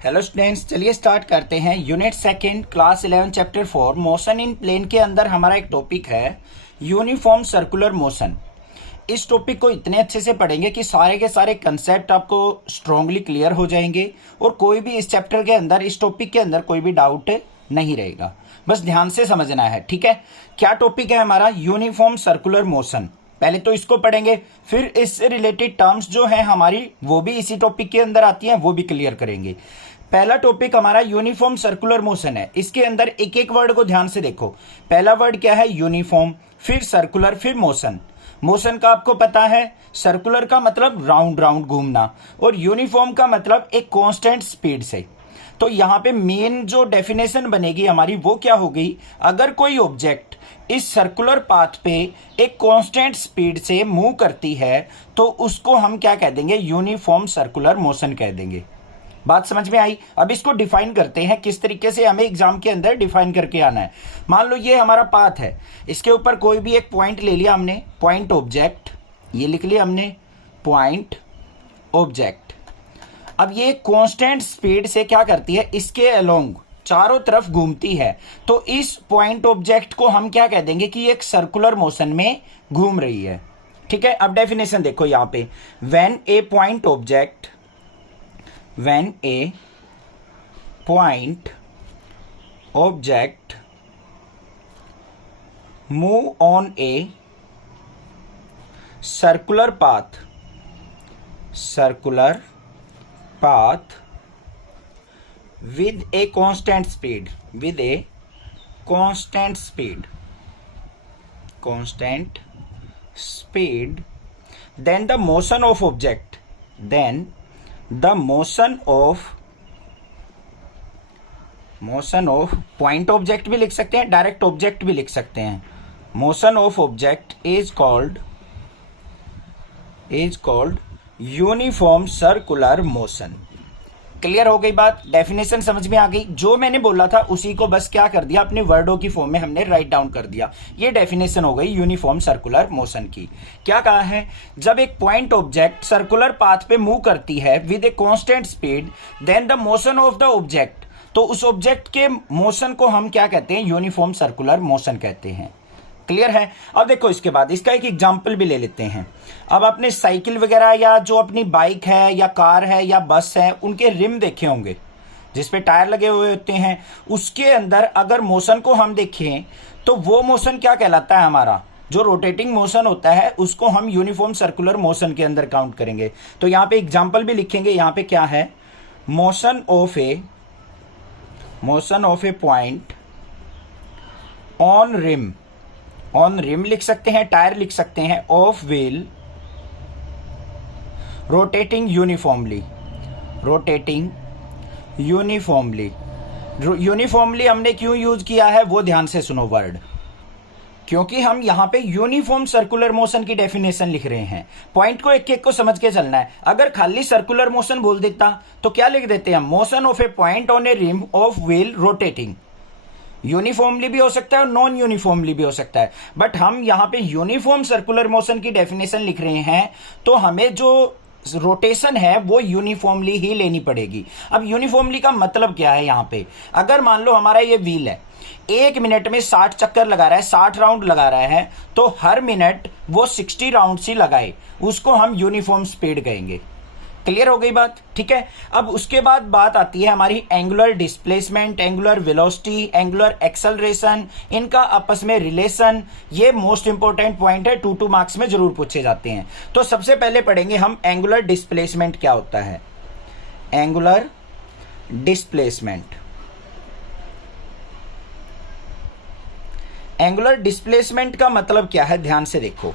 Hello students, चलिए start करते हैं। Unit second class 11 chapter 4 motion in plane के अंदर हमारा एक टॉपिक है यूनिफॉर्म सर्कुलर मोशन। इस टॉपिक को इतने अच्छे से पढ़ेंगे कि सारे के सारे कंसेप्ट आपको स्ट्रांगली क्लियर हो जाएंगे और कोई भी इस चैप्टर के अंदर, इस टॉपिक के अंदर कोई भी डाउट नहीं रहेगा। बस ध्यान से समझना है, ठीक है। क्या टॉपिक है हमारा? Uniform circular motion. पहले तो इसको पढ़ेंगे, फिर इससे रिलेटेड टर्म्स जो है हमारी वो भी इसी टॉपिक के अंदर आती हैं, वो भी क्लियर करेंगे। पहला टॉपिक हमारा यूनिफॉर्म सर्कुलर मोशन है। इसके अंदर एक एक वर्ड को ध्यान से देखो। पहला वर्ड क्या है? यूनिफॉर्म, फिर सर्कुलर, फिर मोशन। मोशन का आपको पता है, सर्कुलर का मतलब राउंड राउंड घूमना और यूनिफॉर्म का मतलब एक कांस्टेंट स्पीड से। तो यहाँ पे मेन जो डेफिनेशन बनेगी हमारी वो क्या होगी? अगर कोई ऑब्जेक्ट इस सर्कुलर पाथ पे एक कांस्टेंट स्पीड से मूव करती है तो उसको हम क्या कह देंगे? यूनिफॉर्म सर्कुलर मोशन कह देंगे। बात समझ में आई? अब इसको डिफाइन करते हैं, किस तरीके से हमें एग्जाम के अंदर डिफाइन करके आना है। मान लो ये हमारा पाथ है, इसके ऊपर कोई भी एक पॉइंट ले लिया हमने, पॉइंट ऑब्जेक्ट, ये लिख लिया हमने पॉइंट ऑब्जेक्ट। अब ये कांस्टेंट स्पीड से क्या करती है? इसके अलोंग चारों तरफ घूमती है, तो इस पॉइंट ऑब्जेक्ट को हम क्या कह देंगे कि एक सर्कुलर मोशन में घूम रही है, ठीक है। अब डेफिनेशन देखो यहाँ पे, when A point object, when a point object move on a circular path with a constant speed, then the motion of object, the motion of point object भी लिख सकते हैं, डायरेक्ट ऑब्जेक्ट भी लिख सकते हैं। Motion of object is called uniform circular motion. Clear हो गई बात? डेफिनेशन समझ में आ गई? जो मैंने बोला था उसी को बस क्या कर दिया, अपने वर्डों की फॉर्म में हमने राइट डाउन कर दिया। ये डेफिनेशन हो गई यूनिफॉर्म सर्कुलर मोशन की। क्या कहा है? जब एक पॉइंट ऑब्जेक्ट सर्कुलर पाथ पे मूव करती है with a constant speed, then the motion of the object, तो उस ऑब्जेक्ट के मोशन को हम क्या कहते हैं? यूनिफॉर्म सर्कुलर मोशन कहते हैं। क्लियर है? अब देखो इसके बाद इसका एक एग्जाम्पल भी ले लेते हैं। अब आपने साइकिल वगैरह या जो अपनी बाइक है या कार है या बस है, उनके रिम देखे होंगे जिसपे टायर लगे हुए होते हैं। उसके अंदर अगर मोशन को हम देखें तो वो मोशन क्या कहलाता है? हमारा जो रोटेटिंग मोशन होता है उसको हम यूनिफॉर्म सर्कुलर मोशन के अंदर काउंट करेंगे। तो यहाँ पे एग्जाम्पल भी लिखेंगे। यहाँ पे क्या है? Motion of a point on rim लिख सकते हैं, टायर लिख सकते हैं, ऑफ व्हील रोटेटिंग यूनिफॉर्मली हमने क्यों यूज किया है वो ध्यान से सुनो वर्ड, क्योंकि हम यहां पे यूनिफॉर्म सर्कुलर मोशन की डेफिनेशन लिख रहे हैं। पॉइंट को एक एक को समझ के चलना है। अगर खाली सर्कुलर मोशन बोल देता तो क्या लिख देते हैं? Motion of a point on a rim of wheel rotating. Uniformly भी हो सकता है और नॉन यूनिफॉर्मली भी हो सकता है, बट हम यहां पे यूनिफॉर्म सर्कुलर मोशन की डेफिनेशन लिख रहे हैं, तो हमें जो रोटेशन है वो यूनिफॉर्मली ही लेनी पड़ेगी। अब यूनिफॉर्मली का मतलब क्या है? यहां पे अगर मान लो हमारा ये व्हील है, 1 मिनट में 60 चक्कर लगा रहा है, 60 राउंड लगा रहा है, तो हर मिनट वो 60 राउंड ही लगाए, उसको हम यूनिफॉर्म स्पीड कहेंगे। क्लियर हो गई बात? ठीक है। अब उसके बाद बात आती है हमारी angular displacement, angular velocity, angular acceleration, इनका आपस में रिलेशन। ये मोस्ट इंपोर्टेंट पॉइंट है, 2 मार्क्स में जरूर पूछे जाते हैं। तो सबसे पहले पढ़ेंगे हम एंगुलर डिस्प्लेसमेंट क्या होता है। एंगुलर डिस्प्लेसमेंट का मतलब क्या है? ध्यान से देखो।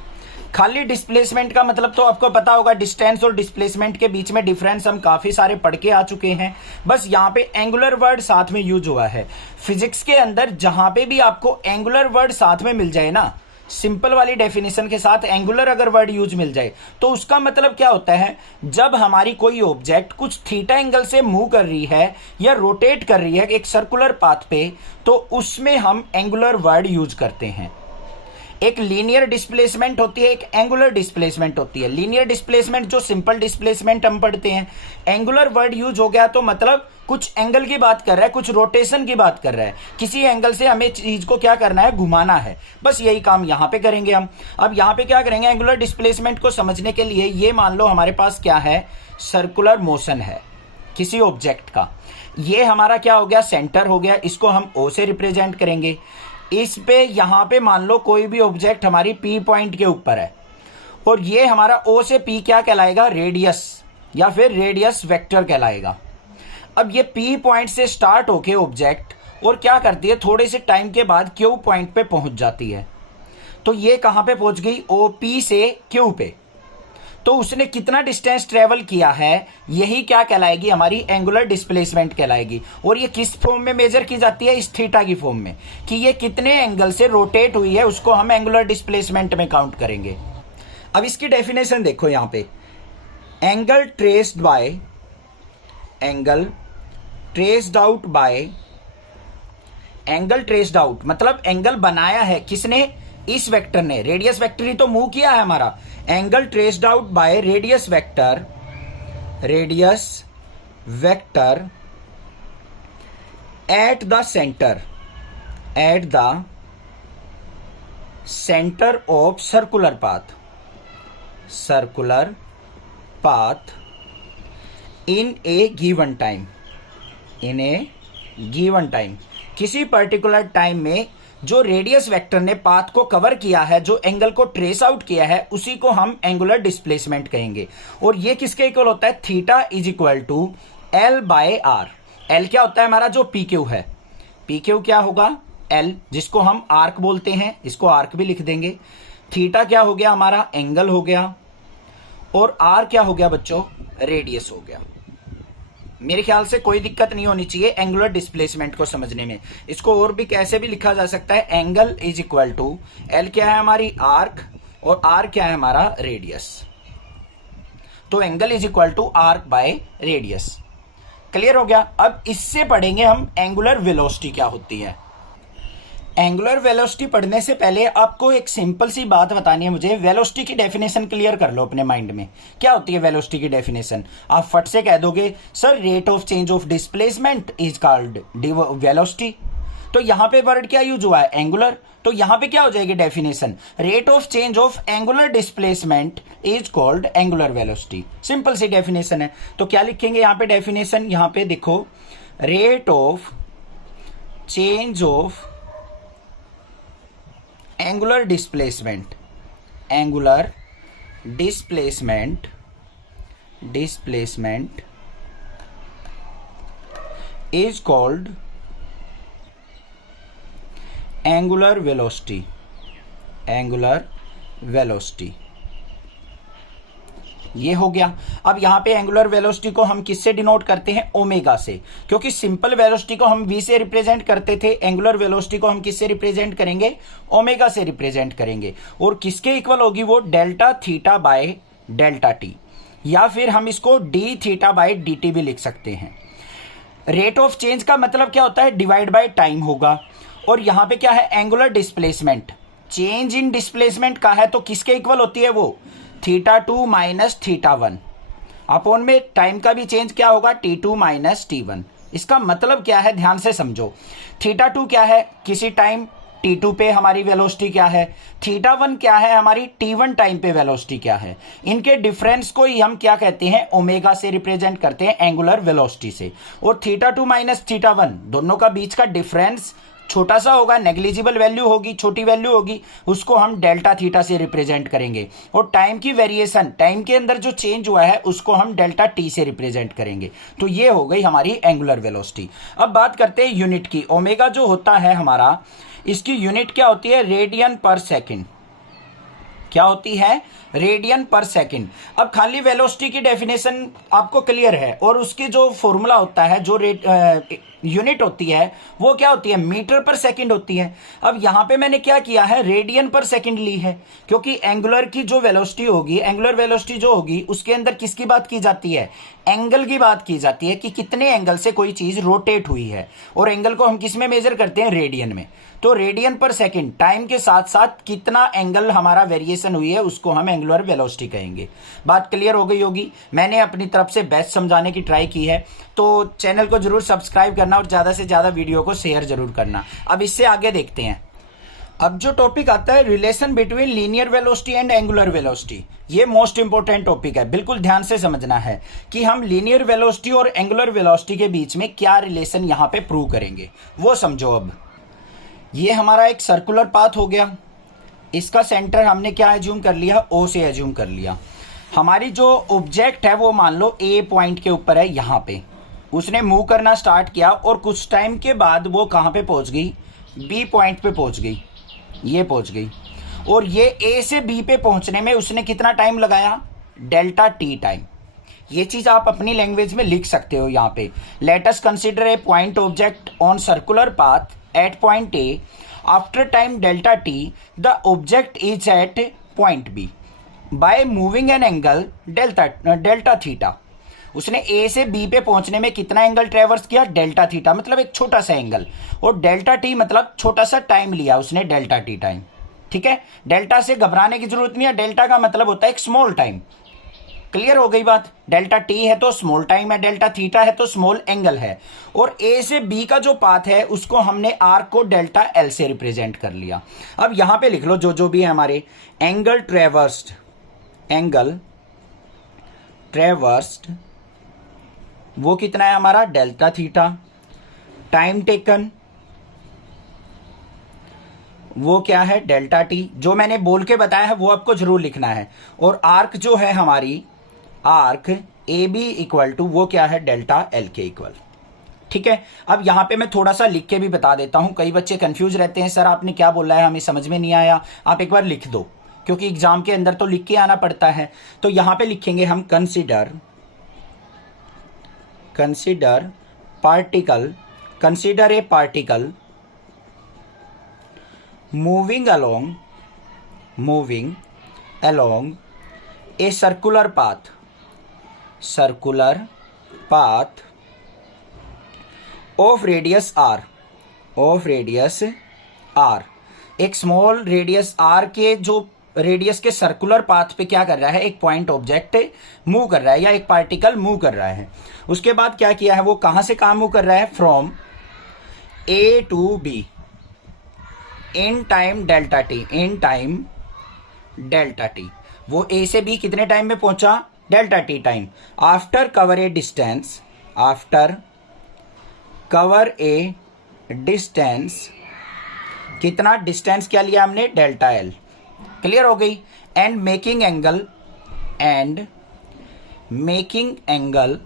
खाली डिस्प्लेसमेंट का मतलब तो आपको पता होगा, डिस्टेंस और डिस्प्लेसमेंट के बीच में डिफरेंस हम काफी सारे पढ़ के आ चुके हैं। बस यहाँ पे एंगुलर वर्ड साथ में यूज हुआ है। फिजिक्स के अंदर जहां पे भी आपको एंगुलर वर्ड साथ में मिल जाए ना, सिंपल वाली डेफिनेशन के साथ एंगुलर अगर वर्ड यूज मिल जाए तो उसका मतलब क्या होता है? जब हमारी कोई ऑब्जेक्ट कुछ थीटा एंगल से मूव कर रही है या रोटेट कर रही है एक सर्कुलर पाथ पे, तो उसमें हम एंगुलर वर्ड यूज करते हैं। एक लीनियर डिस्प्लेसमेंट होती है, एक एंगुलर डिस्प्लेसमेंट होती है। लीनियर डिस्प्लेसमेंट जो सिंपल डिस्प्लेसमेंट हम पढ़ते हैं, एंगुलर वर्ड यूज हो गया तो मतलब कुछ एंगल की बात कर रहा है, कुछ रोटेशन की बात कर रहा है, किसी एंगल से हमें चीज को क्या करना है, घुमाना है। बस यही काम यहां पे करेंगे हम। अब यहां पे क्या करेंगे, एंगुलर डिस्प्लेसमेंट को समझने के लिए ये मान लो हमारे पास क्या है, सर्कुलर मोशन है किसी ऑब्जेक्ट का। ये हमारा क्या हो गया, सेंटर हो गया, इसको हम ओ से रिप्रेजेंट करेंगे। इस पे यहां पे मान लो कोई भी ऑब्जेक्ट हमारी पी पॉइंट के ऊपर है, और ये हमारा ओ से पी क्या कहलाएगा, रेडियस या फिर रेडियस वेक्टर कहलाएगा। अब ये पी पॉइंट से स्टार्ट होके ऑब्जेक्ट और क्या करती है, थोड़े से टाइम के बाद क्यू पॉइंट पे पहुंच जाती है। तो ये कहां पे पहुंच गई, ओ पी से क्यू पे। तो उसने कितना डिस्टेंस ट्रेवल किया है, यही क्या कहलाएगी, हमारी एंगुलर डिस्प्लेसमेंट कहलाएगी। और ये किस फॉर्म में मेजर की जाती है, इस थीटा की फॉर्म में, कि ये कितने एंगल से रोटेट हुई है, उसको हम एंगुलर डिस्प्लेसमेंट में काउंट करेंगे। अब इसकी डेफिनेशन देखो यहां पे, angle traced by, angle traced out by, angle traced out मतलब एंगल बनाया है किसने, इस वेक्टर ने, रेडियस वेक्टर ही तो मूव किया है हमारा। Angle traced out by radius vector, radius vector at the centre, at the centre of circular path, circular path in A given time, in A given time. किसी particular time में जो radius vector ने path को cover किया है, जो angle को trace out किया है, उसी को हम एंगुलर डिस्प्लेसमेंट कहेंगे। और ये किसके इक्वल होता है, theta is equal to l by r. L क्या होता है हमारा, जो पी क्यू है, पी क्यू क्या होगा, एल, जिसको हम आर्क बोलते हैं, इसको आर्क भी लिख देंगे। थीटा क्या हो गया हमारा, एंगल हो गया, और आर क्या हो गया बच्चों, रेडियस हो गया। मेरे ख्याल से कोई दिक्कत नहीं होनी चाहिए एंगुलर डिस्प्लेसमेंट को समझने में। इसको और भी कैसे भी लिखा जा सकता है, angle is equal to L क्या है हमारी आर्क, और आर क्या है हमारा रेडियस। तो angle is equal to arc by radius. Clear हो गया। अब इससे पढ़ेंगे हम एंगुलर वेलोसिटी क्या होती है। एंगुलर वेलोसिटी पढ़ने से पहले आपको एक सिंपल सी बात बतानी है मुझे। वेलोसिटी की डेफिनेशन क्लियर कर लो अपने माइंड में, क्या होती है वेलोसिटी की डेफिनेशन। आप फट से कह दोगे sir rate of change of displacement is called velocity. तो यहां पे वर्ड क्या यूज हुआ है, एंगुलर। तो यहां पे क्या हो जाएगी definition, rate of change of angular displacement is called angular velocity. Simple सी डेफिनेशन है। तो क्या लिखेंगे यहां पे डेफिनेशन, यहां पे देखो, rate of change of angular displacement, angular displacement, displacement is called angular velocity, angular velocity. ये हो गया। अब यहां पे एंगुलर वेलोसिटी को हम किससे डिनोट करते हैं, ओमेगा से, क्योंकि सिंपल वेलोसिटी को हम v से रिप्रेजेंट करते थे, एंगुलर वेलोसिटी को हम किससे रिप्रेजेंट करेंगे, ओमेगा से रिप्रेजेंट करेंगे। और किसके इक्वल होगी वो, delta theta by delta T, या फिर हम इसको D theta by D T भी लिख सकते हैं। रेट ऑफ चेंज का मतलब क्या होता है, डिवाइड बाय टाइम होगा। और यहां पे क्या है, angular displacement, change in displacement का है, तो किसके इक्वल होती है वो, theta two minus theta one upon में टाइम का भी चेंज क्या होगा, T two minus T one. इसका मतलब क्या है, ध्यान से समझो। थीटा टू क्या है, किसी टाइम टी टू पे हमारी वेलोसिटी क्या है, थीटा वन क्या है, हमारी टी वन टाइम पे वेलोसिटी क्या है। इनके डिफरेंस को ही हम क्या कहते हैं, ओमेगा से रिप्रेजेंट करते हैं, एंगुलर वेलोसिटी से। और theta two minus theta one दोनों का बीच का डिफरेंस छोटा सा होगा, नेग्लिजिबल वैल्यू होगी, छोटी वैल्यू होगी, उसको हम डेल्टा थीटा से रिप्रेजेंट करेंगे। और टाइम की वेरिएशन, टाइम के अंदर जो चेंज हुआ है, उसको हम डेल्टा टी से रिप्रेजेंट करेंगे। तो ये हो गई हमारी एंगुलर वेलोसिटी। अब बात करते हैं यूनिट की। ओमेगा जो होता है हमारा, इसकी यूनिट क्या होती है, रेडियन पर सेकेंड। क्या होती है? रेडियन पर सेकंड। अब खाली वेलोसिटी की डेफिनेशन आपको क्लियर है और उसकी जो फॉर्मूला होता है, जो यूनिट होती है, वो क्या होती है? मीटर पर सेकंड होती है। अब यहां पे मैंने क्या किया है? रेडियन पर सेकंड ली है, क्योंकि एंगुलर की जो वेलोसिटी होगी, एंगुलर वेलोसिटी जो होगी, उसके अंदर किसकी बात की जाती है? एंगल की बात की जाती है कि कितने एंगल से कोई चीज रोटेट हुई है, और एंगल को हम किस में मेजर करते हैं? रेडियन में। तो रेडियन पर सेकंड, टाइम के साथ साथ कितना एंगल हमारा वेरिएशन हुई है, उसको हम एंगुलर वेलोसिटी कहेंगे। बात क्लियर हो गई होगी। मैंने अपनी तरफ से बेस्ट समझाने की ट्राई की है, तो चैनल को जरूर सब्सक्राइब करना और ज्यादा से ज्यादा वीडियो को शेयर जरूर करना। अब इससे आगे देखते हैं। अब जो टॉपिक आता है, relation between linear velocity and angular velocity, ये मोस्ट इंपॉर्टेंट टॉपिक है। बिल्कुल ध्यान से समझना है कि हम लीनियर वेलोसिटी और एंगुलर वेलोसिटी के बीच में क्या रिलेशन यहां पे प्रूव करेंगे, वो समझो। अब ये हमारा एक सर्कुलर पाथ हो गया, इसका सेंटर हमने क्या एज्यूम कर लिया? O से एज्यूम कर लिया। हमारी जो ऑब्जेक्ट है वो मान लो A पॉइंट के ऊपर है, यहां पे उसने मूव करना स्टार्ट किया और कुछ टाइम के बाद वो कहां पे पहुंच गई? B पॉइंट पे पहुंच गई, ये पहुंच गई। और ये A से B पे पहुंचने में उसने कितना टाइम लगाया? Delta T time. ये चीज आप अपनी लैंग्वेज में लिख सकते हो यहाँ पे। Let us consider a point object on circular path at point A, after time delta t, the object is at point B by moving an angle delta theta. उसने A से B पे पहुंचने में कितना एंगल ट्रेवर्स किया? Delta theta, मतलब एक छोटा सा एंगल, और डेल्टा टी मतलब छोटा सा टाइम लिया उसने, डेल्टा टी टाइम। ठीक है, डेल्टा से घबराने की जरूरत नहीं है, डेल्टा का मतलब होता है एक स्मॉल टाइम। क्लियर हो गई बात? डेल्टा टी है तो स्मॉल टाइम है, डेल्टा थीटा है तो स्मॉल एंगल है। और ए से बी का जो पाथ है उसको हमने आर्क को डेल्टा एल से रिप्रेजेंट कर लिया। अब यहां पे लिख लो जो जो भी है हमारे। एंगल ट्रेवर्स्ड वो कितना है हमारा? Delta theta. टाइम टेकन वो क्या है? Delta T. जो मैंने बोल के बताया है वो आपको जरूर लिखना है। और आर्क जो है हमारी, arc A B equal to वो क्या है? डेल्टा एल के इक्वल। ठीक है, अब यहां पे मैं थोड़ा सा लिख के भी बता देता हूं। कई बच्चे कंफ्यूज रहते हैं, सर आपने क्या बोला है, हमें समझ में नहीं आया। आप एक बार लिख दो, क्योंकि एग्जाम के अंदर तो लिख के आना पड़ता है। तो यहां पे लिखेंगे हम consider a particle moving along a circular path of radius r। एक स्मॉल रेडियस r के जो रेडियस के सर्कुलर पाथ पे क्या कर रहा है? एक पॉइंट ऑब्जेक्ट मूव कर रहा है या एक पार्टिकल मूव कर रहा है। उसके बाद क्या किया है? वो कहां से कहां मूव कर रहा है? From A to B in time delta T. वो ए से बी कितने टाइम में पहुंचा? Delta T time. After cover ए डिस्टेंस, कितना डिस्टेंस क्या लिया हमने? Delta L. क्लियर हो गई? And making angle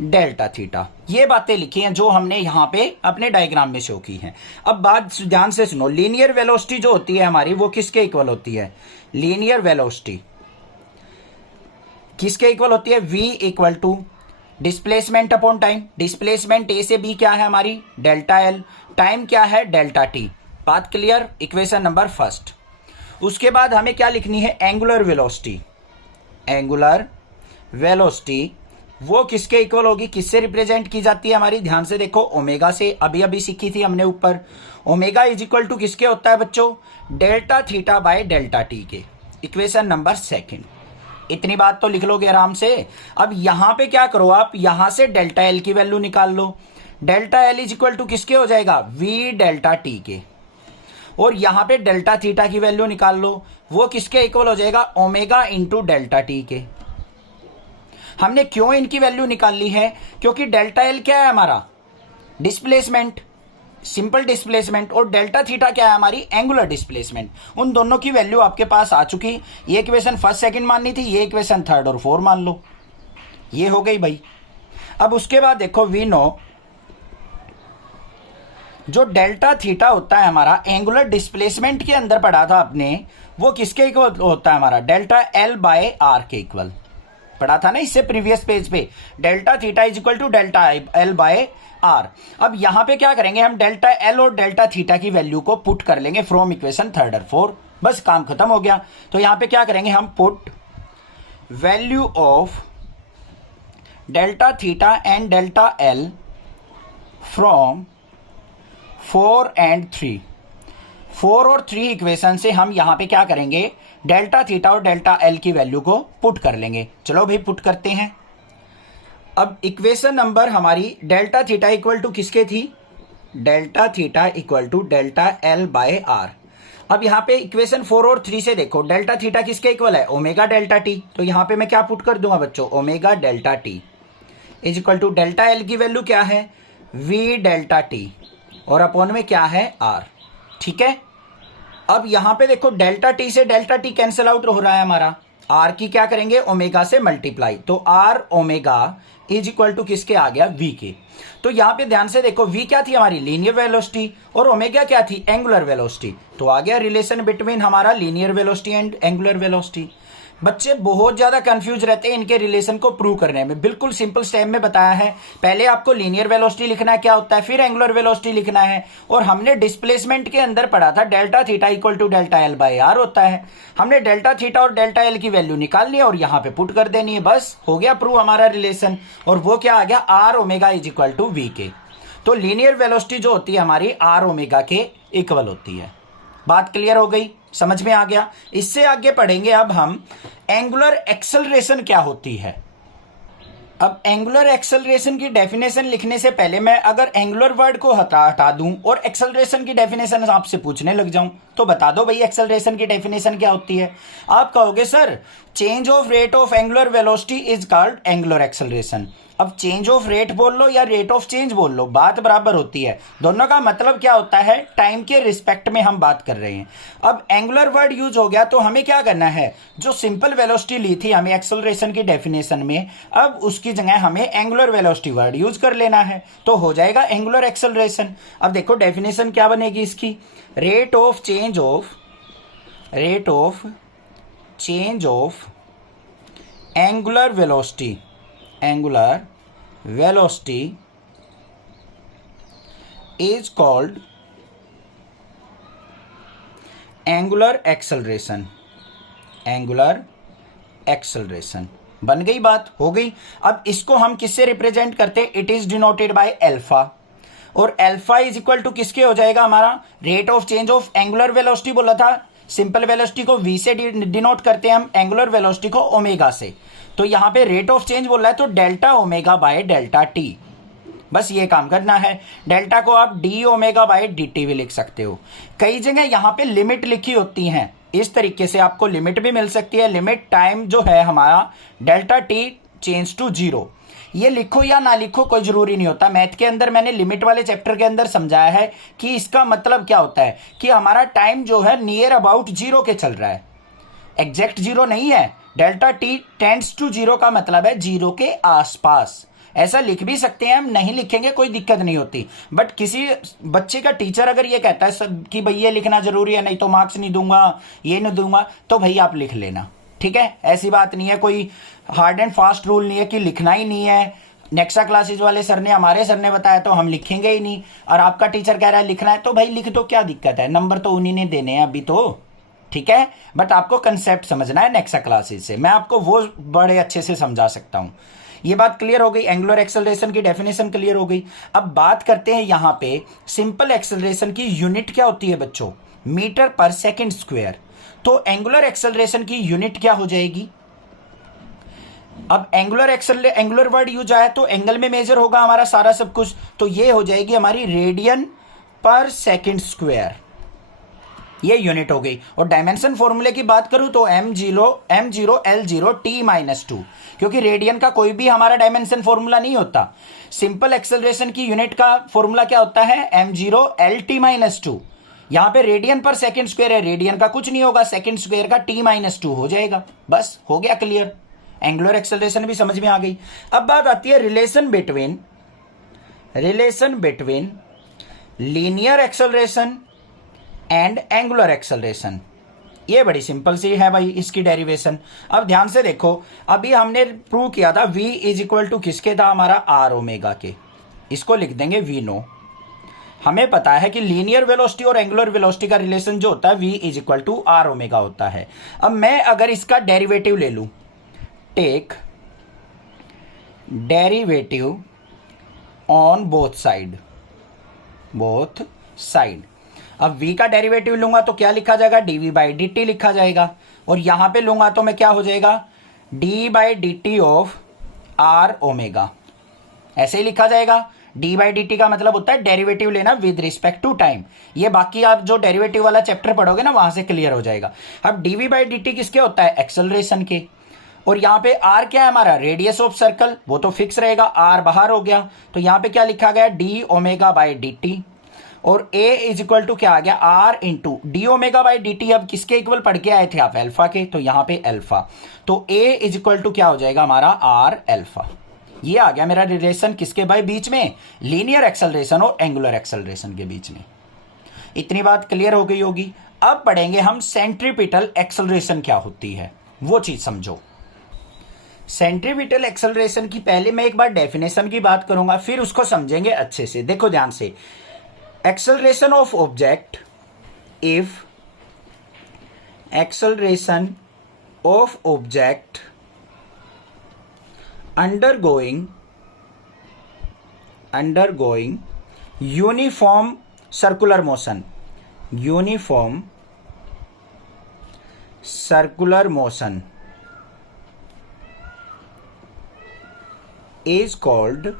delta theta. ये बातें लिखी हैं जो हमने यहां पे अपने डायग्राम में शो की हैं। अब बात ध्यान से सुनो। लीनियर वेलोसिटी जो होती है हमारी, वो किसके इक्वल होती है? लीनियर वेलोसिटी किसके इक्वल होती है? v equal to displacement upon time. Displacement A से बी क्या है हमारी? Delta L. टाइम क्या है? Delta T. बात क्लियर? Equation number first. उसके बाद हमें क्या लिखनी है? एंगुलर वेलोसिटी वो किसके इक्वल होगी? किससे रिप्रेजेंट की जाती है हमारी? ध्यान से देखो, ओमेगा से। अभी सीखी थी हमने ऊपर। ओमेगा इज इक्वल टू किसके होता है बच्चों? Delta theta by delta t के। Equation number second. इतनी बात तो लिख लोगे आराम से। अब यहां पे क्या करो आप? यहां से डेल्टा एल की वैल्यू निकाल लो। Delta L is equal to किसके हो जाएगा? वी डेल्टा टी के। और यहां पे डेल्टा थीटा की वैल्यू निकाल लो, वो किसके इक्वल हो जाएगा? ओमेगा इंटू डेल्टा टी के। हमने क्यों इनकी वैल्यू निकाल ली है? क्योंकि डेल्टा एल क्या है हमारा? Displacement, simple displacement. और डेल्टा थीटा क्या है हमारी? Angular displacement. उन दोनों की वैल्यू आपके पास आ चुकी। ये इक्वेशन फर्स्ट सेकंड माननी थी, ये इक्वेशन थर्ड और फोर्थ मान लो। ये हो गई भाई। अब उसके बाद देखो, वी नो जो डेल्टा थीटा होता है हमारा एंगुलर डिस्प्लेसमेंट के अंदर पढ़ा था आपने, वो किसके इक्वल होता है हमारा, डेल्टा एल बाय आर के इक्वल पढ़ा था ना इससे प्रीवियस पेज पे। Delta theta is equal to delta L by R. अब यहां पे क्या करेंगे हम, डेल्टा एल और डेल्टा थीटा की वैल्यू को पुट कर लेंगे फ्रॉम इक्वेशन 3 और 4, बस काम खत्म हो गया। तो यहां पे क्या करेंगे हम, put value of delta theta and delta L from 4 and 3, 4 और 3 इक्वेशन से हम यहां पे क्या करेंगे, डेल्टा थीटा और डेल्टा एल की वैल्यू को पुट कर लेंगे। चलो भाई पुट करते हैं। अब इक्वेशन नंबर हमारी डेल्टा थीटा इक्वल टू किसके थी, delta theta equal to delta L by R. अब यहां पे इक्वेशन 4 और 3 से देखो डेल्टा थीटा किसके इक्वल है, ओमेगा डेल्टा टी। तो यहां पे मैं क्या पुट कर दूंगा बच्चों, omega delta T is equal to delta L की वैल्यू क्या है, वी डेल्टा टी, और अपॉन में क्या है, आर। ठीक है। अब यहां पे देखो डेल्टा टी से डेल्टा टी कैंसिल आउट हो रहा है हमारा, आर की क्या करेंगे, ओमेगा से मल्टीप्लाई, तो R omega is equal to किसके आ गया, वी के। तो यहां पे ध्यान से देखो वी क्या थी हमारी, लीनियर वेलोसिटी, और ओमेगा क्या थी, एंगुलर वेलोसिटी। तो आ गया रिलेशन बिटवीन हमारा linear velocity and angular velocity. बच्चे बहुत ज्यादा कंफ्यूज रहते हैं इनके रिलेशन को प्रूव करने में। बिल्कुल सिंपल स्टेप में बताया है, पहले आपको लीनियर वेलोसिटी लिखना है क्या होता है, फिर एंगुलर वेलोसिटी लिखना है। और हमने डिस्प्लेसमेंट के अंदर पढ़ा था delta theta equal to delta L by R होता है। हमने डेल्टा थीटा और डेल्टा एल की वैल्यू निकालनी है और यहाँ पे पुट कर देनी है, बस हो गया प्रूव हमारा रिलेशन। और वो क्या आ गया, R omega is equal to V के। तो लीनियर वेलोसिटी जो होती है हमारी आर ओमेगा के इक्वल होती है। बात क्लियर हो गई, समझ में आ गया। इससे आगे पढ़ेंगे अब हम एंगुलर एक्सेलरेशन क्या होती है। अब एंगुलर एक्सेलरेशन की डेफिनेशन लिखने से पहले मैं अगर एंगुलर वर्ड को हटा दूं और एक्सेलरेशन की डेफिनेशन आपसे पूछने लग जाऊं तो बता दो भाई एक्सेलरेशन की डेफिनेशन क्या होती है। आप कहोगे sir change of rate of angular velocity is called angular acceleration. अब चेंज ऑफ रेट बोल लो या रेट ऑफ चेंज बोल लो, बात बराबर होती है। दोनों का मतलब क्या होता है, टाइम के रिस्पेक्ट में हम बात कर रहे हैं। अब एंगुलर वर्ड यूज हो गया तो हमें क्या करना है, जो सिंपल वेलोसिटी ली थी हमें एक्सेलरेशन की डेफिनेशन में, अब उसकी जगह हमें एंगुलर वेलोसिटी वर्ड यूज कर लेना है, तो हो जाएगा एंगुलर एक्सेलरेशन। अब देखो डेफिनेशन क्या बनेगी इसकी, rate of change of angular velocity is called angular acceleration. बन गई बात, हो गई। अब इसको हम किससे रिप्रेजेंट करते हैं, it is denoted by alpha, और अल्फा इज इक्वल टू किसके हो जाएगा हमारा, rate of change of angular velocity बोला था, सिंपल वेलोसिटी को v से डिनोट करते हैं हम, एंगुलर वेलोसिटी को ओमेगा से। तो यहां पे रेट ऑफ चेंज बोल रहा है तो delta omega by delta T, बस ये काम करना है। डेल्टा को आप D omega by D T भी लिख सकते हो। कई जगह यहां पे लिमिट लिखी होती हैं, इस तरीके से आपको लिमिट भी मिल सकती है। लिमिट टाइम जो है हमारा डेल्टा टी चेंज टू 0, ये लिखो या ना लिखो कोई जरूरी नहीं होता। मैथ के अंदर मैंने लिमिट वाले चैप्टर के अंदर समझाया है कि इसका मतलब क्या होता है कि हमारा टाइम जो है नियर अबाउट 0 के चल रहा है, एग्जैक्ट 0 नहीं है। डेल्टा टी टेंड्स टू 0 का मतलब है 0 के आसपास। ऐसा लिख भी सकते हैं हम, नहीं लिखेंगे कोई दिक्कत नहीं होती। बट किसी बच्चे का टीचर अगर ये कहता है कि भाई ये लिखना जरूरी है, नहीं तो मार्क्स नहीं दूंगा, ये नहीं दूंगा, तो भाई आप लिख लेना, ठीक है। ऐसी बात नहीं है, कोई हार्ड एंड फास्ट रूल नहीं है कि लिखना ही नहीं है। नेक्सा क्लासेज वाले सर ने, हमारे सर ने बताया तो हम लिखेंगे ही नहीं, और आपका टीचर कह रहा है लिखना है तो भाई लिख दो, क्या दिक्कत है, नंबर तो उन्हीं ने देने हैं अभी तो, ठीक है। बट आपको कंसेप्ट समझना है नेक्सा क्लासेज से, मैं आपको वो बड़े अच्छे से समझा सकता हूं। ये बात क्लियर हो गई, एंगुलर एक्सेलरेशन की डेफिनेशन क्लियर हो गई। अब बात करते हैं यहां पे सिंपल एक्सेलरेशन की यूनिट क्या होती है बच्चों, मीटर पर सेकंड स्क्वायर। तो एंगुलर एक्सेलरेशन की यूनिट क्या हो जाएगी। अब एंगुलर वर्ड यूज आया तो एंगल में मेजर होगा हमारा सारा सब कुछ, तो ये हो जाएगी हमारी रेडियन पर सेकंड स्क्वायर, ये यूनिट हो गई। और डायमेंशन फॉर्मूले की बात करूं तो m0 L0 t-2, क्योंकि रेडियन का कोई भी हमारा डायमेंशन फॉर्मूला नहीं होता। सिंपल एक्सेलरेशन की यूनिट का फॉर्मूला क्या होता है, m0 L t-2। यहां पे रेडियन पर सेकंड स्क्वायर है, रेडियन का कुछ नहीं होगा, सेकंड स्क्वायर का t-2 हो जाएगा, बस हो गया क्लियर। एंगुलर एक्सेलरेशन भी समझ में आ गई। अब बात आती है relation between linear acceleration and angular acceleration. ये बड़ी सिंपल सी है भाई इसकी डेरिवेशन। अब ध्यान से देखो, अभी हमने प्रूव किया था v इज इक्वल टू किसके था, हमारा आर ओमेगा के। इसको लिख देंगे v नो। हमें पता है कि लीनियर वेलोसिटी और एंगुलर वेलोसिटी का रिलेशन जो होता है v is equal to R omega होता है। अब मैं अगर इसका डेरिवेटिव ले लूं, take derivative on both side, both side. अब v का डेरिवेटिव लूंगा तो क्या लिखा जाएगा, dv बाई डी टी लिखा जाएगा। और यहां पे लूंगा तो मैं क्या हो जाएगा, d by D T of R omega, ऐसे ही लिखा जाएगा। d बाई डी टी का मतलब होता है डेरिवेटिव लेना विद रिस्पेक्ट टू टाइम। ये बाकी आप जो डेरिवेटिव वाला चैप्टर पढ़ोगे ना वहां से क्लियर हो जाएगा। अब dv बाई डी टी किसके होता है, एक्सेलरेशन के। और यहाँ पे r क्या है हमारा, रेडियस ऑफ सर्कल, वो तो फिक्स रहेगा, r बाहर हो गया। तो यहाँ पे क्या लिखा गया, d omega by D T. और a इज इक्वल टू क्या आ गया, r into D omega by D T. अब किसके इक्वल पढ़ के आए थे आप, अल्फा के, तो यहाँ पे अल्फा। तो a इज इक्वल टू क्या हो जाएगा हमारा, r अल्फा। ये आ गया मेरा रिलेशन किसके भाई बीच में, लीनियर एक्सेलरेशन और एंगुलर एक्सेलरेशन के बीच में। इतनी बात क्लियर हो गई होगी। अब पढ़ेंगे हम सेंट्रीपिटल एक्सेलरेशन क्या होती है, वो चीज समझो। सेंट्रीपिटल एक्सेलरेशन की पहले मैं एक बार डेफिनेशन की बात करूंगा, फिर उसको समझेंगे अच्छे से। देखो ध्यान से, acceleration of object if acceleration of object undergoing uniform circular motion is called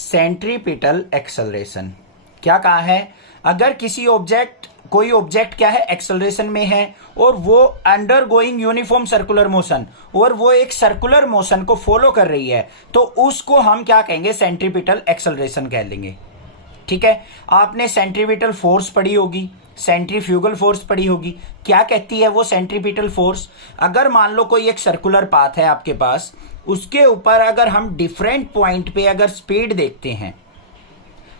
centripetal acceleration. क्या कहा है, अगर किसी ऑब्जेक्ट, कोई ऑब्जेक्ट क्या है, एक्सेलरेशन में है और वो under going uniform circular motion, और वो एक सर्कुलर मोशन को फॉलो कर रही है, तो उसको हम क्या कहेंगे, सेंट्रीपिटल एक्सेलरेशन कह लेंगे। ठीक है, आपने सेंट्रीपिटल फोर्स पढ़ी होगी, सेंट्रीफ्यूगल फोर्स पढ़ी होगी। क्या कहती है वो सेंट्रीपिटल फोर्स, अगर मान लो कोई एक सर्कुलर पाथ है आपके पास, उसके ऊपर अगर हम डिफरेंट पॉइंट पे अगर स्पीड देखते हैं,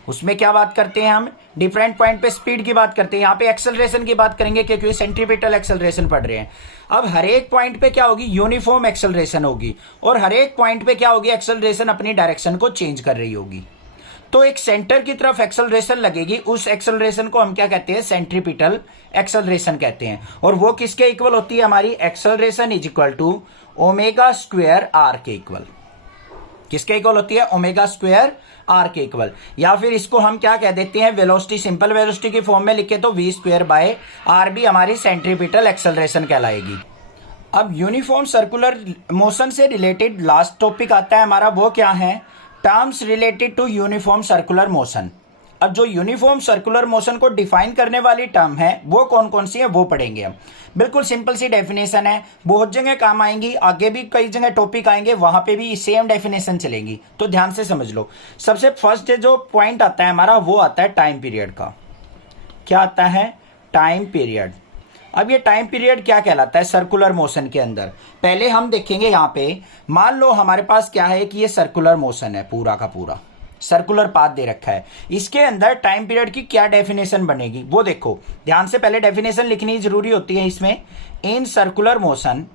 उसमें क्या बात करते हैं हम, डिफरेंट पॉइंट पे स्पीड की बात करते हैं। यहाँ पे एक्सेलरेशन की बात करेंगे क्योंकि सेंट्रीपिटल एक्सेलरेशन पढ़ रहे हैं। अब हर एक पॉइंट पे क्या होगी, यूनिफॉर्म एक्सेलरेशन होगी, और हर एक पॉइंट पे क्या होगी, एक्सेलरेशन अपनी डायरेक्शन को चेंज कर रही होगी। तो एक सेंटर की तरफ एक्सेलरेशन लगेगी, उस एक्सेलरेशन को हम क्या कहते हैं, सेंट्रीपिटल एक्सेलरेशन कहते हैं। और वो किसके इक्वल होती है, हमारी acceleration is equal to omega square R के इक्वल। किसके इक्वल होती है, ओमेगा स्क्वायर आर के इक्वल। या फिर इसको हम क्या कह देते हैं, वेलोसिटी, सिंपल वेलोसिटी की फॉर्म में लिखे तो वी स्क्वायर बाय आर भी हमारी सेंट्रीपिटल एक्सेलरेशन कहलाएगी। अब यूनिफॉर्म सर्कुलर मोशन से रिलेटेड लास्ट टॉपिक आता है हमारा, वो क्या है, terms related to uniform circular motion. अब जो यूनिफॉर्म सर्कुलर मोशन को डिफाइन करने वाली टर्म है वो कौन कौन सी है, वो पढ़ेंगे हम। बिल्कुल सिंपल सी डेफिनेशन है, बहुत जगह काम आएंगी, आगे भी कई जगह टॉपिक आएंगे, वहां पे भी सेम डेफिनेशन चलेंगी, तो ध्यान से समझ लो। सबसे फर्स्ट जो पॉइंट आता है हमारा, वो आता है टाइम पीरियड का। क्या आता है, टाइम पीरियड। अब ये टाइम पीरियड क्या कहलाता है सर्कुलर मोशन के अंदर, पहले हम देखेंगे। यहाँ पे मान लो हमारे पास क्या है कि ये सर्कुलर मोशन है, पूरा का पूरा सर्कुलर पाथ दे रखा है, इसके अंदर टाइम पीरियड की क्या डेफिनेशन बनेगी वो देखो ध्यान से। पहले डेफिनेशन लिखनी जरूरी होती है इसमें, इन सर्कुलर मोशन,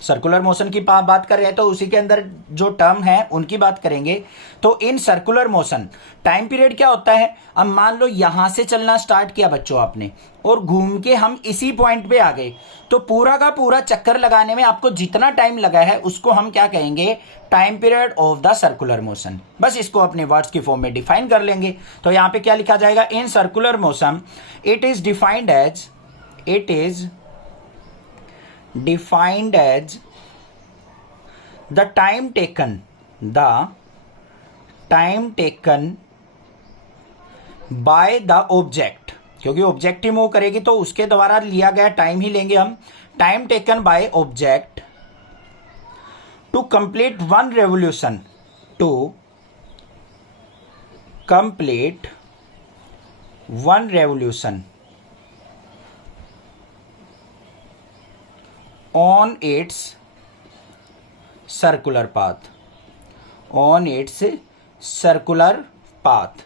सर्कुलर मोशन की बात कर रहे हैं तो उसी के अंदर जो टर्म है उनकी बात करेंगे। तो इन सर्कुलर मोशन टाइम पीरियड क्या होता है, अब मान लो यहां से चलना स्टार्ट किया बच्चों आपने, और घूम के हम इसी पॉइंट पे आ गए, तो पूरा का पूरा चक्कर लगाने में आपको जितना टाइम लगा है उसको हम क्या कहेंगे, time period of the circular motion. बस इसको अपने वर्ड्स की फॉर्म में डिफाइन कर लेंगे। तो यहां पे क्या लिखा जाएगा, in circular motion it is defined as the time taken by the object, क्योंकि ऑब्जेक्ट ही मूव करेगी तो उसके द्वारा लिया गया टाइम ही लेंगे हम। Time taken by object to complete one revolution on its circular path, on its circular path,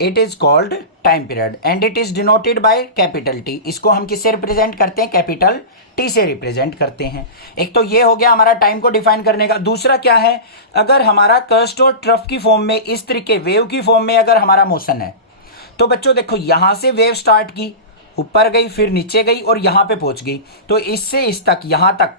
it is called time period and it is denoted by capital T. इसको हम किससे रिप्रेजेंट करते हैं? कैपिटल टी से represent करते हैं। एक तो ये हो गया हमारा टाइम को डिफाइन करने का। दूसरा क्या है, अगर हमारा कर्स्ट और ट्रफ की फॉर्म में, इस तरीके वेव की फॉर्म में अगर हमारा मोशन है, तो बच्चों देखो यहां से वेव स्टार्ट की, ऊपर गई, फिर नीचे गई और यहां पे पहुंच गई, तो इससे इस तक, यहां तक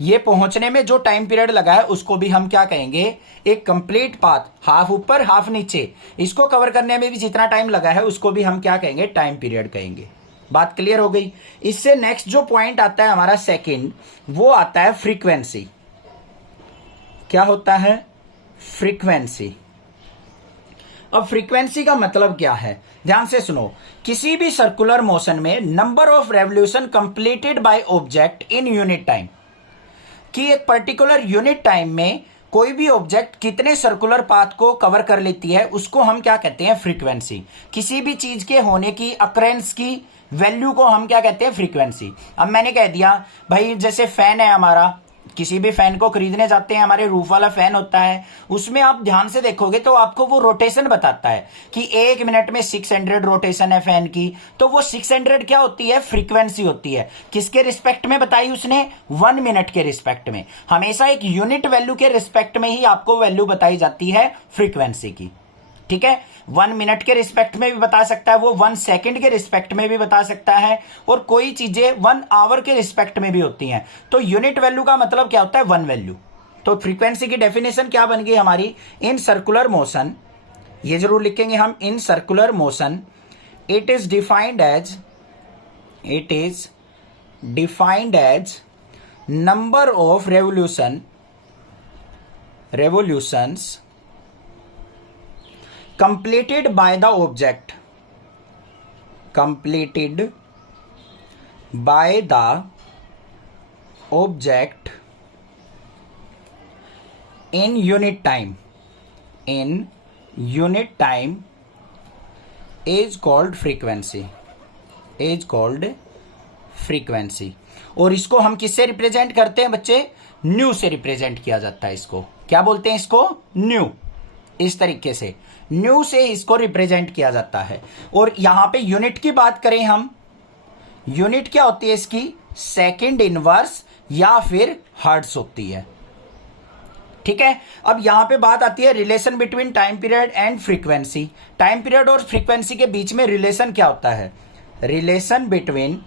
ये पहुंचने में जो टाइम पीरियड लगा है उसको भी हम क्या कहेंगे? एक कंप्लीट पाथ, हाफ ऊपर हाफ नीचे, इसको कवर करने में भी जितना टाइम लगा है उसको भी हम क्या कहेंगे? टाइम पीरियड कहेंगे। बात क्लियर हो गई। इससे नेक्स्ट जो पॉइंट आता है हमारा सेकंड, वो आता है फ्रीक्वेंसी। क्या होता है? फ्रीक्वेंसी। अब फ्रीक्वेंसी का मतलब क्या है? ध्यान से सुनो। किसी भी सर्कुलर मोशन में number of revolution completed by object in unit time, कि एक पर्टिकुलर यूनिट टाइम में कोई भी ऑब्जेक्ट कितने सर्कुलर पाथ को कवर कर लेती है, उसको हम क्या कहते हैं? फ्रीक्वेंसी। किसी भी चीज के होने की, अकरेंस की वैल्यू को हम क्या कहते हैं? फ्रीक्वेंसी। अब मैंने कह दिया भाई, जैसे फैन है हमारा, किसी भी फैन को खरीदने जाते हैं, हमारे रूफ वाला फैन होता है, उसमें आप ध्यान से देखोगे तो आपको वो रोटेशन बताता है कि 1 मिनट में 600 रोटेशन है फैन की। तो वो 600 क्या होती है? फ्रीक्वेंसी होती है। किसके रिस्पेक्ट में बताई उसने? 1 मिनट के रिस्पेक्ट में। हमेशा एक यूनिट वैल्यू के रिस्पेक्ट में ही आपको वैल्यू बताई जाती है फ्रीक्वेंसी की। ठीक है, 1 मिनट के रिस्पेक्ट में भी बता सकता है वो, 1 सेकंड के रिस्पेक्ट में भी बता सकता है, और कोई चीजें 1 आवर के रिस्पेक्ट में भी होती हैं। तो यूनिट वैल्यू का मतलब क्या होता है? 1 वैल्यू। तो फ्रीक्वेंसी की डेफिनेशन क्या बन गई हमारी? इन सर्कुलर मोशन, ये जरूर लिखेंगे हम, in circular motion it is defined as number of revolutions completed by the object in unit time is called frequency। और इसको हम किससे रिप्रेजेंट करते हैं बच्चे? न्यू से रिप्रेजेंट किया जाता है। इसको क्या बोलते हैं? इसको न्यू। इस तरीके से न्यू से इसको रिप्रेजेंट किया जाता है। और यहां पे यूनिट की बात करें हम, यूनिट क्या होती है इसकी? सेकंड इनवर्स या फिर हर्ट्ज होती है। ठीक है, अब यहां पे बात आती है relation between time period and frequency. Time period और फ्रीक्वेंसी के बीच में रिलेशन क्या होता है? Relation between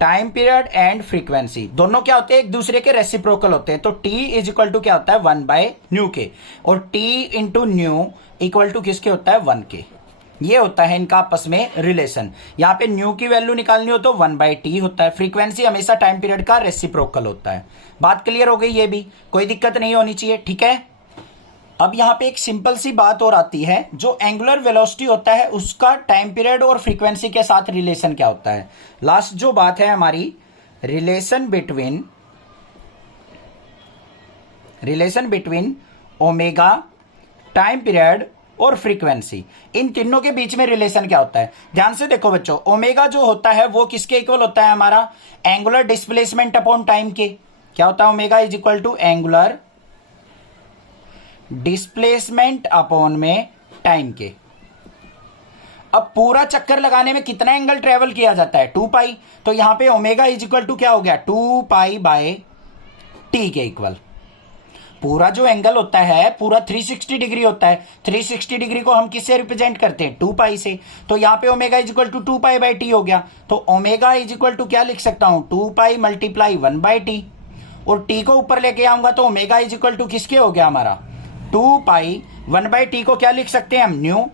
time period and frequency दोनों क्या होते हैं? एक दूसरे के रेसिप्रोकल होते हैं। तो T इज इक्वल टू क्या होता है? 1/न्यू के, और T into nu equal to किसके होता है? 1 के। ये होता है इनका आपस में रिलेशन। यहां पे न्यू की वैल्यू निकालनी हो तो 1/T होता है। फ्रीक्वेंसी हमेशा टाइम पीरियड का रेसिप्रोकल होता है। बात क्लियर हो गई? ये भी कोई दिक्कत नहीं होनी चाहिए। ठीक है, अब यहां पे एक सिंपल सी बात और आती है, जो एंगुलर वेलोसिटी होता है उसका टाइम पीरियड और फ्रीक्वेंसी के साथ रिलेशन क्या होता है? लास्ट जो बात है हमारी, relation between omega, time period और फ्रीक्वेंसी, इन तीनों के बीच में रिलेशन क्या होता है? ध्यान से देखो बच्चों, ओमेगा जो होता है वो किसके इक्वल होता है? हमारा एंगुलर डिस्प्लेसमेंट अपॉन टाइम के। क्या होता है? Omega is equal to angular displacement upon में टाइम के। अब पूरा चक्कर लगाने में कितना एंगल ट्रेवल किया जाता है? 2 तो यहां पे ओमेगा इज इक्वल टू क्या हो गया? 2π/t के इक्वल। पूरा जो एंगल होता है पूरा 360 डिग्री होता है। 360 डिग्री को हम किससे रिप्रेजेंट करते हैं? 2π से। तो यहां पे omega is equal to 2π/t हो गया। तो ओमेगा इज इक्वल टू क्या लिख सकता हूं? 2π × 1/t, और t को ऊपर लेके आऊंगा तो ओमेगा इज इक्वल टू किसके हो गया हमारा? 2π 1/t को क्या लिख सकते हैं हम? न्यू।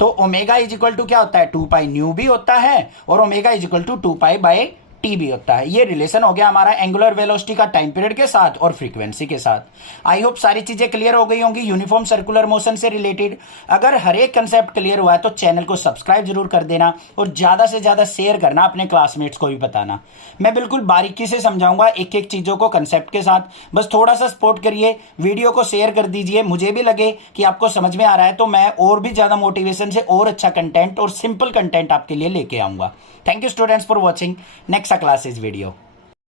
तो ओमेगा इज इक्वल टू क्या होता है? 2π न्यू भी होता है, और omega is equal to 2π/t भी होता है। ये रिलेशन हो गया हमारा एंगुलर वेलोसिटी का टाइम पीरियड के साथ और फ्रीक्वेंसी के साथ। आई होप सारी चीजें क्लियर हो गई होंगी यूनिफॉर्म सर्कुलर मोशन से रिलेटेड। अगर हर एक कंसेप्ट क्लियर हुआ है तो चैनल को सब्सक्राइब जरूर कर देना, और ज्यादा से ज्यादा शेयर करना, अपने क्लासमेट्स को भी बताना। मैं बिल्कुल बारीकी से समझाऊंगा एक एक चीजों को कंसेप्ट के साथ। बस थोड़ा सा सपोर्ट करिए, वीडियो को शेयर कर दीजिए। मुझे भी लगे कि आपको समझ में आ रहा है तो मैं और भी ज्यादा मोटिवेशन से और अच्छा कंटेंट और सिंपल कंटेंट आपके लिए लेके आऊंगा। Thank you students for watching. Next class is video.